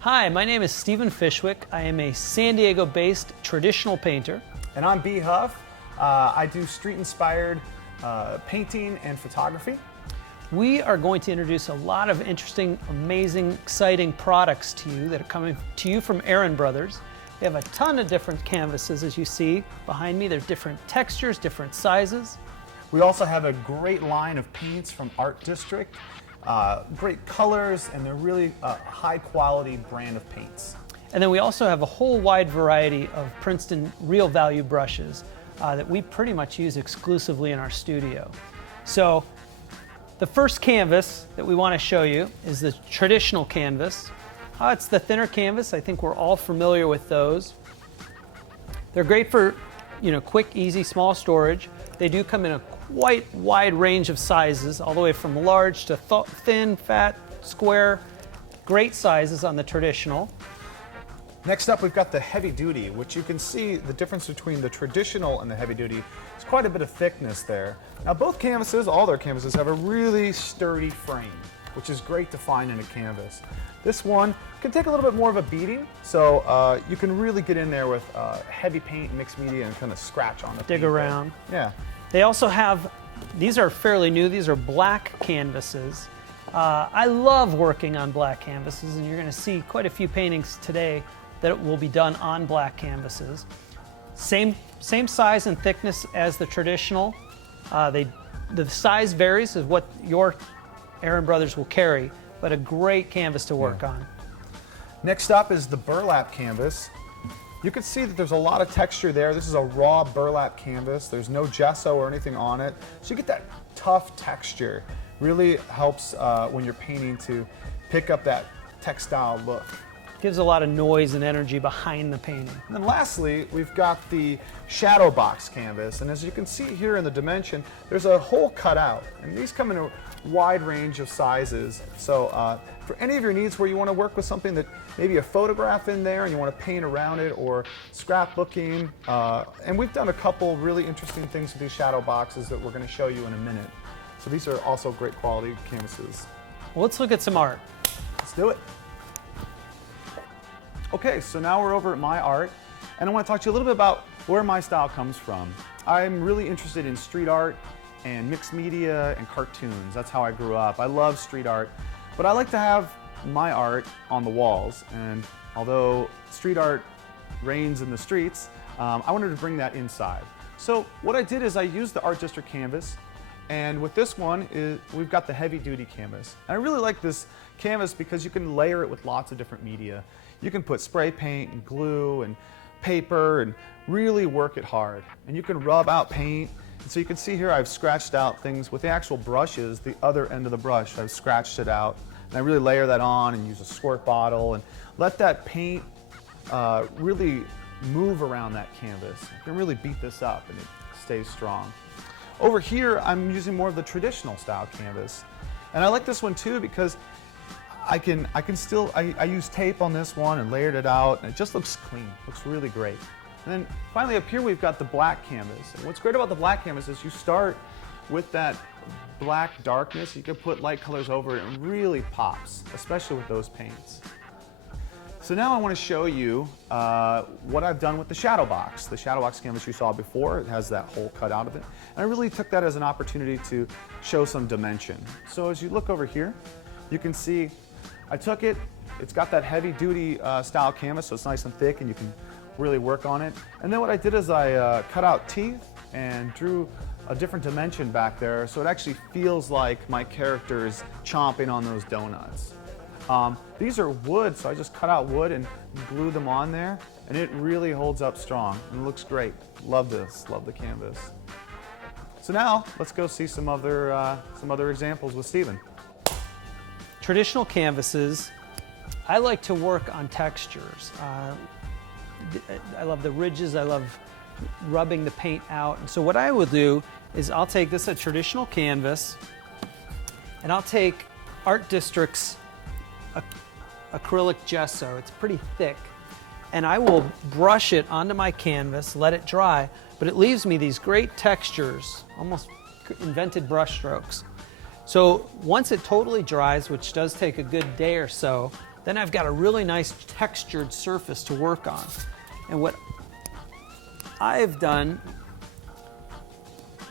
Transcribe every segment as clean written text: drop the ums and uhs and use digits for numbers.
Hi, my name is Stephen Fishwick. I am a San Diego-based traditional painter. And I'm Bee Huff. I do street-inspired painting and photography. We are going to introduce a lot of interesting, amazing, exciting products to you that are coming to you from Aaron Brothers. They have a ton of different canvases, as you see behind me. They're different textures, different sizes. We also have a great line of paints from Art District. Great colors, and they're really a high-quality brand of paints. And then we also have a whole wide variety of Princeton real value brushes that we pretty much use exclusively in our studio. So the first canvas that we want to show you is the traditional canvas. It's the thinner canvas. I think we're all familiar with those. They're great for, quick, easy, small storage. They do come in a quite wide range of sizes, all the way from large to thin, fat, square. Great sizes on the traditional. Next up, we've got the heavy duty, which you can see the difference between the traditional and the heavy duty. There's quite a bit of thickness there. Now both canvases, all their canvases, have a really sturdy frame, which is great to find in a canvas. This one can take a little bit more of a beating, so you can really get in there with heavy paint, mixed media, and kind of scratch on the dig around. Yeah. They also have, these are fairly new, these are black canvases. I love working on black canvases, and you're going to see quite a few paintings today that will be done on black canvases. Same size and thickness as the traditional. The size varies as what your Aaron Brothers will carry, but a great canvas to work on. Next up is the burlap canvas. You can see that there's a lot of texture there. This is a raw burlap canvas. There's no gesso or anything on it. So you get that tough texture. Really helps when you're painting to pick up that textile look. Gives a lot of noise and energy behind the painting. And then lastly, we've got the shadow box canvas. And as you can see here in the dimension, there's a hole cut out. And these come in a wide range of sizes. So for any of your needs where you want to work with something that maybe a photograph in there and you want to paint around it, or scrapbooking. And we've done a couple really interesting things with these shadow boxes that we're going to show you in a minute. So these are also great quality canvases. Well, let's look at some art. Let's do it. Okay, so now we're over at my art, and I want to talk to you a little bit about where my style comes from. I'm really interested in street art and mixed media and cartoons. That's how I grew up. I love street art, but I like to have my art on the walls, and although street art reigns in the streets, I wanted to bring that inside. So what I did is I used the Art District canvas, and with this one, we've got the heavy duty canvas. And I really like this canvas because you can layer it with lots of different media. You can put spray paint and glue and paper and really work it hard. And you can rub out paint. And so you can see here I've scratched out things with the actual brushes, the other end of the brush. I've scratched it out. And I really layer that on and use a squirt bottle and let that paint really move around that canvas. You can really beat this up and it stays strong. Over here, I'm using more of the traditional style canvas. And I like this one too because I use tape on this one and layered it out, and it just looks clean, looks really great. And then finally up here we've got the black canvas. And what's great about the black canvas is you start with that black darkness, you can put light colors over it and it really pops, especially with those paints. So now I want to show you what I've done with the shadow box. The shadow box canvas you saw before, it has that hole cut out of it. And I really took that as an opportunity to show some dimension. So as you look over here, you can see I took it, it's got that heavy duty style canvas, so it's nice and thick and you can really work on it. And then what I did is I cut out teeth and drew a different dimension back there, so it actually feels like my character is chomping on those donuts. These are wood, so I just cut out wood and glued them on there, and it really holds up strong and it looks great. Love this, love the canvas. So now let's go see some other examples with Stephen. Traditional canvases, I like to work on textures. I love the ridges, I love rubbing the paint out. And so what I will do is I'll take this, a traditional canvas, and I'll take Art District's acrylic gesso. It's pretty thick. And I will brush it onto my canvas, let it dry, but it leaves me these great textures, almost invented brush strokes. So once it totally dries, which does take a good day or so, then I've got a really nice textured surface to work on. And what I've done,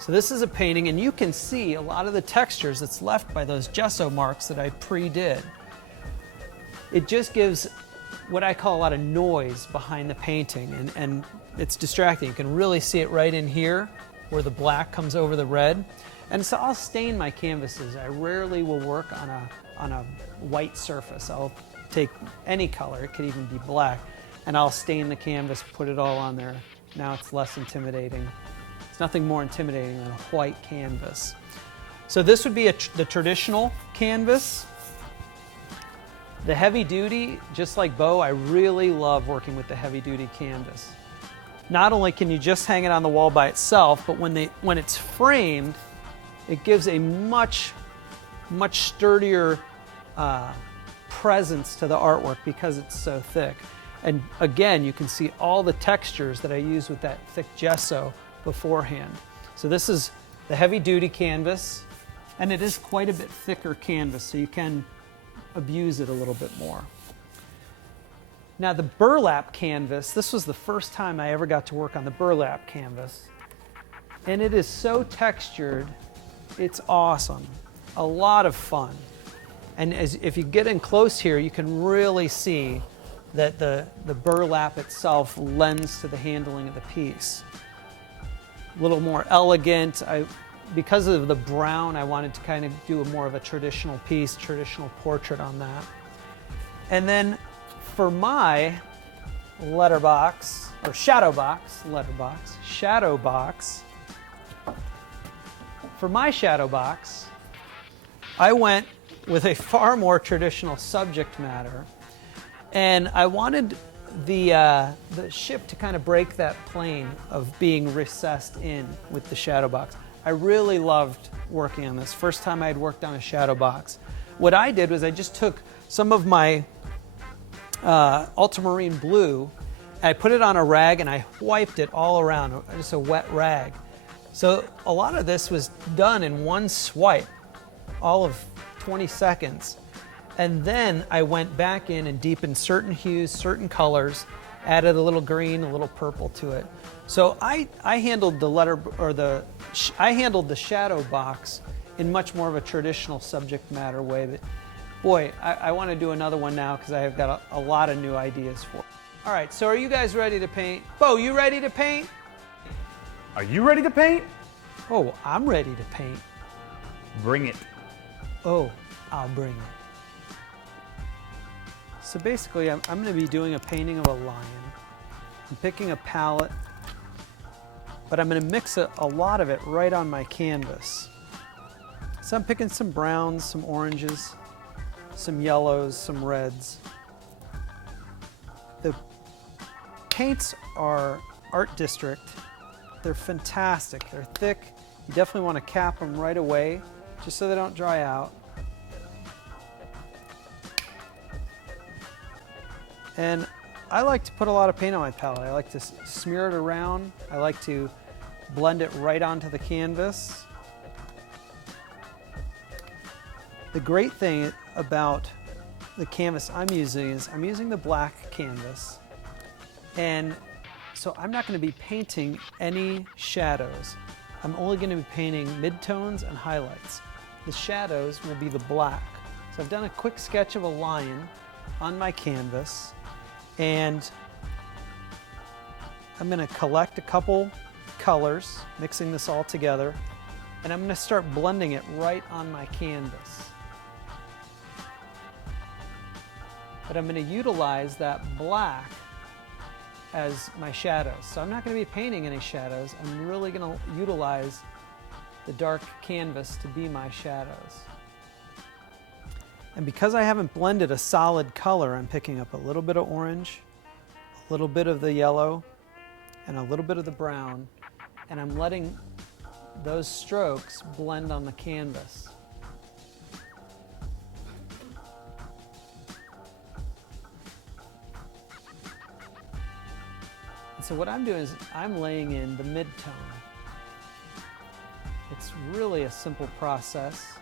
so this is a painting, and you can see a lot of the textures that's left by those gesso marks that I pre-did. It just gives what I call a lot of noise behind the painting, and it's distracting. You can really see it right in here where the black comes over the red. And so I'll stain my canvases. I rarely will work on a white surface. I'll take any color, it could even be black, and I'll stain the canvas, put it all on there. Now it's less intimidating. It's nothing more intimidating than a white canvas. So this would be the traditional canvas. The heavy duty, just like Bo, I really love working with the heavy duty canvas. Not only can you just hang it on the wall by itself, but when it's framed, it gives a much sturdier presence to the artwork because it's so thick. And again, you can see all the textures that I use with that thick gesso beforehand. So this is the heavy duty canvas, and it is quite a bit thicker canvas, so you can abuse it a little bit more. Now the burlap canvas, this was the first time I ever got to work on the burlap canvas, and it is so textured, it's awesome. A lot of fun. And if you get in close here, you can really see that the burlap itself lends to the handling of the piece. A little more elegant. Because of the brown, I wanted to kind of do more of a traditional piece, traditional portrait on that. And then for my letterbox, or shadow box, for my shadow box, I went with a far more traditional subject matter, and I wanted the ship to kind of break that plane of being recessed in with the shadow box. I really loved working on this. First time I had worked on a shadow box. What I did was I just took some of my ultramarine blue, and I put it on a rag and I wiped it all around, just a wet rag. So a lot of this was done in one swipe, all of 20 seconds. And then I went back in and deepened certain hues, certain colors, added a little green, a little purple to it. So I handled I handled the shadow box in much more of a traditional subject matter way. But boy, I want to do another one now because I have got a lot of new ideas for it. All right, so are you guys ready to paint? Bo, you ready to paint? Are you ready to paint? Oh, I'm ready to paint. Bring it. Oh, I'll bring it. So basically, I'm going to be doing a painting of a lion. I'm picking a palette, but I'm going to mix a lot of it right on my canvas. So I'm picking some browns, some oranges, some yellows, some reds. The paints are Art District. They're fantastic. They're thick. You definitely want to cap them right away, just so they don't dry out. And I like to put a lot of paint on my palette. I like to smear it around. I like to blend it right onto the canvas. The great thing about the canvas I'm using is I'm using the black canvas. And so I'm not going to be painting any shadows. I'm only going to be painting midtones and highlights. The shadows will be the black. So I've done a quick sketch of a lion on my canvas, and I'm going to collect a couple colors, mixing this all together, and I'm going to start blending it right on my canvas. But I'm going to utilize that black as my shadows. So I'm not going to be painting any shadows. I'm really going to utilize the dark canvas to be my shadows. And because I haven't blended a solid color, I'm picking up a little bit of orange, a little bit of the yellow, and a little bit of the brown, and I'm letting those strokes blend on the canvas. So what I'm doing is I'm laying in the mid-tone. It's really a simple process.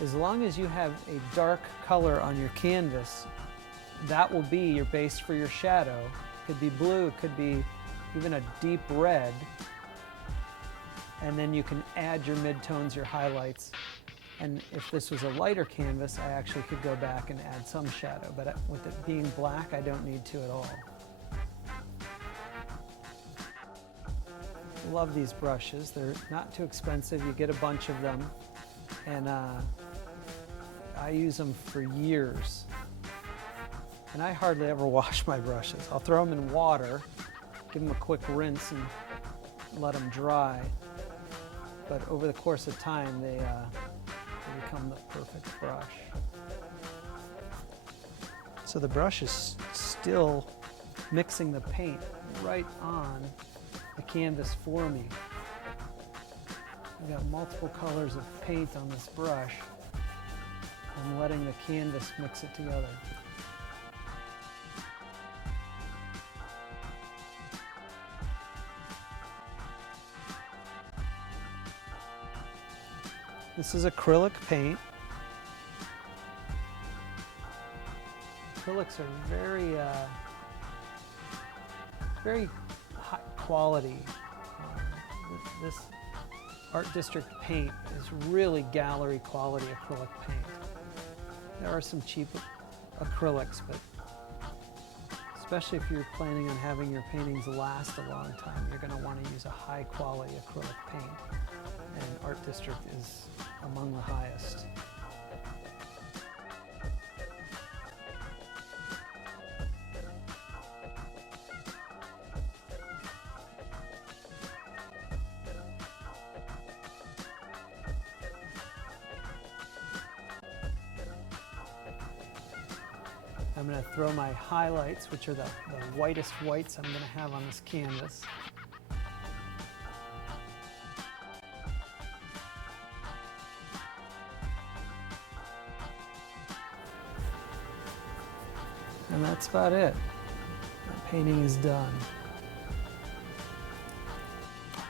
as long as you have a dark color on your canvas, that will be your base for your shadow. It could be blue, it could be even a deep red. And then you can add your midtones, your highlights. And if this was a lighter canvas, I actually could go back and add some shadow. But with it being black, I don't need to at all. Love these brushes. They're not too expensive. You get a bunch of them. And I use them for years. And I hardly ever wash my brushes. I'll throw them in water, give them a quick rinse and let them dry. But over the course of time, they become the perfect brush. So the brush is still mixing the paint right on the canvas for me. I've got multiple colors of paint on this brush. I'm letting the canvas mix it together. This is acrylic paint. Acrylics are very high quality. This Art District paint is really gallery quality acrylic paint. There are some cheap acrylics, but especially if you're planning on having your paintings last a long time, you're going to want to use a high quality acrylic paint. And Art District is among the highest. I'm going to throw my highlights, which are the whitest whites I'm going to have on this canvas. And that's about it. My painting is done.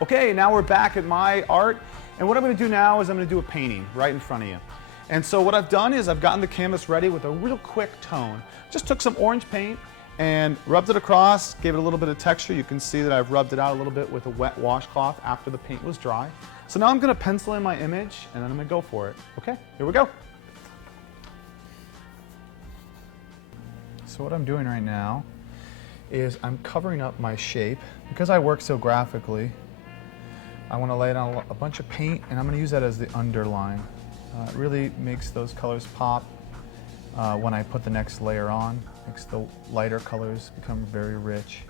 Okay, now we're back at my art, and what I'm going to do now is I'm going to do a painting right in front of you. And so what I've done is I've gotten the canvas ready with a real quick tone. Just took some orange paint and rubbed it across, gave it a little bit of texture. You can see that I've rubbed it out a little bit with a wet washcloth after the paint was dry. So now I'm going to pencil in my image, and then I'm going to go for it. Okay, here we go. So what I'm doing right now is I'm covering up my shape. Because I work so graphically, I want to lay down a bunch of paint, and I'm going to use that as the underline. It really makes those colors pop when I put the next layer on. Makes the lighter colors become very rich.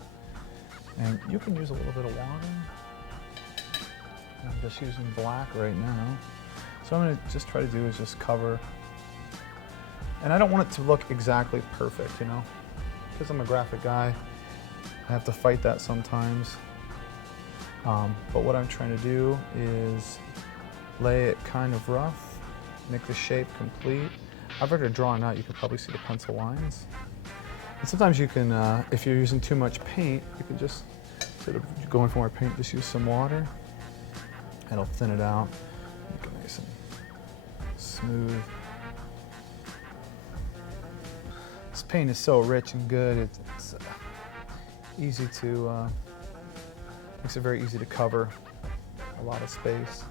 And you can use a little bit of water. I'm just using black right now. So I'm going to just try to do is just cover. And I don't want it to look exactly perfect, you know. Because I'm a graphic guy, I have to fight that sometimes. But what I'm trying to do is lay it kind of rough, make the shape complete. I've already drawn out, you can probably see the pencil lines. And sometimes you can, if you're using too much paint, you can just, instead of going for more paint, just use some water. It'll thin it out, make it nice and smooth. This paint is so rich and good, it's easy to, makes it very easy to cover a lot of space.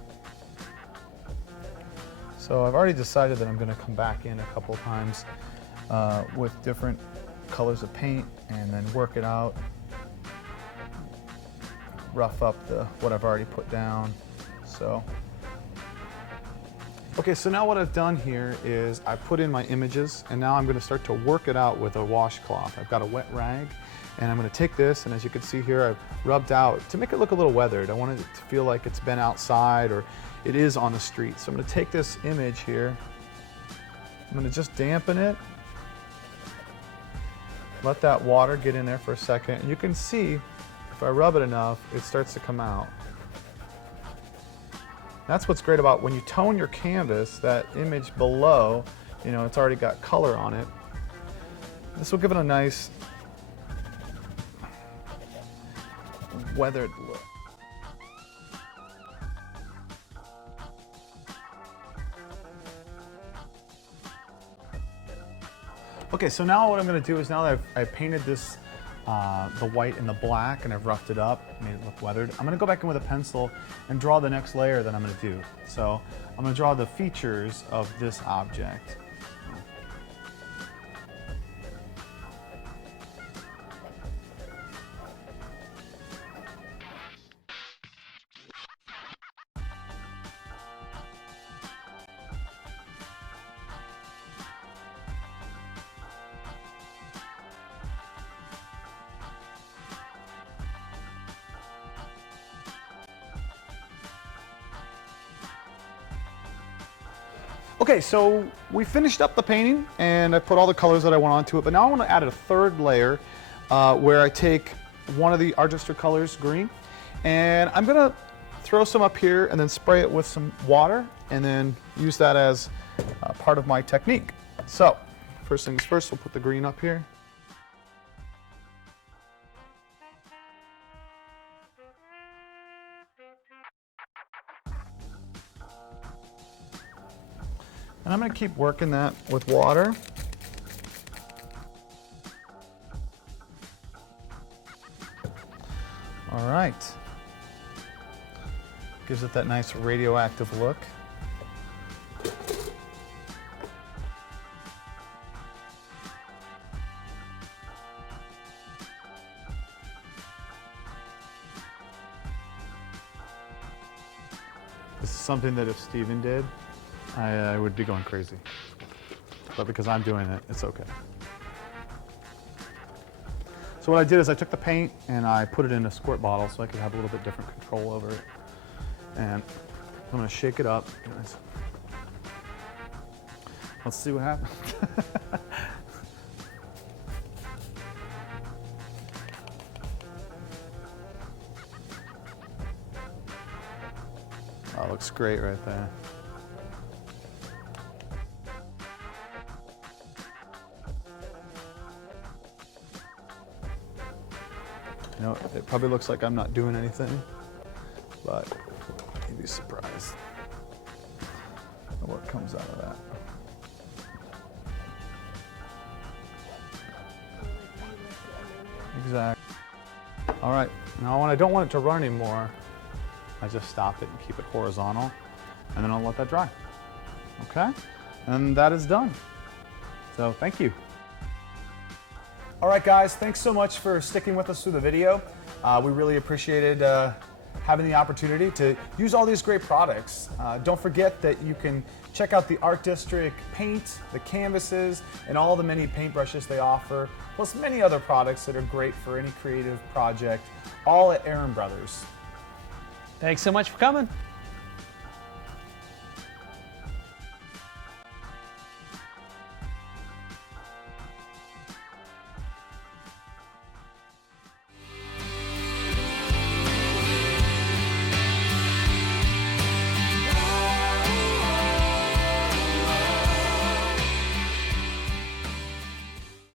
So I've already decided that I'm going to come back in a couple of times with different colors of paint and then work it out, rough up what I've already put down. So, okay, so now what I've done here is I put in my images, and now I'm going to start to work it out with a washcloth. I've got a wet rag, and I'm going to take this, and as you can see here, I've rubbed out to make it look a little weathered. I wanted it to feel like it's been outside or it is on the street. So I'm going to take this image here, I'm going to just dampen it, let that water get in there for a second, and you can see if I rub it enough, it starts to come out. That's what's great about when you tone your canvas, that image below, you know, it's already got color on it. This will give it a nice weathered look. Okay, so now what I'm going to do is now that I've painted this, the white and the black, and I've roughed it up, made it look weathered, I'm going to go back in with a pencil and draw the next layer that I'm going to do. So I'm going to draw the features of this object. Okay, so we finished up the painting and I put all the colors that I want onto it, but now I want to add a third layer where I take one of the Art District colors, green, and I'm going to throw some up here and then spray it with some water and then use that as part of my technique. So first things first, we'll put the green up here. And I'm going to keep working that with water. All right. Gives it that nice radioactive look. This is something that if Steven did, I would be going crazy. But because I'm doing it, it's okay. So what I did is I took the paint and I put it in a squirt bottle so I could have a little bit different control over it. And I'm gonna shake it up. Let's see what happens. Oh, looks great right there. You know, it probably looks like I'm not doing anything, but you'd be surprised at what comes out of that. Exactly. All right, now when I don't want it to run anymore, I just stop it and keep it horizontal, and then I'll let that dry. Okay, and that is done. So thank you. All right, guys, thanks so much for sticking with us through the video. We really appreciated having the opportunity to use all these great products. Don't forget that you can check out the Art District paint, the canvases, and all the many paintbrushes they offer, plus many other products that are great for any creative project, all at Aaron Brothers. Thanks so much for coming.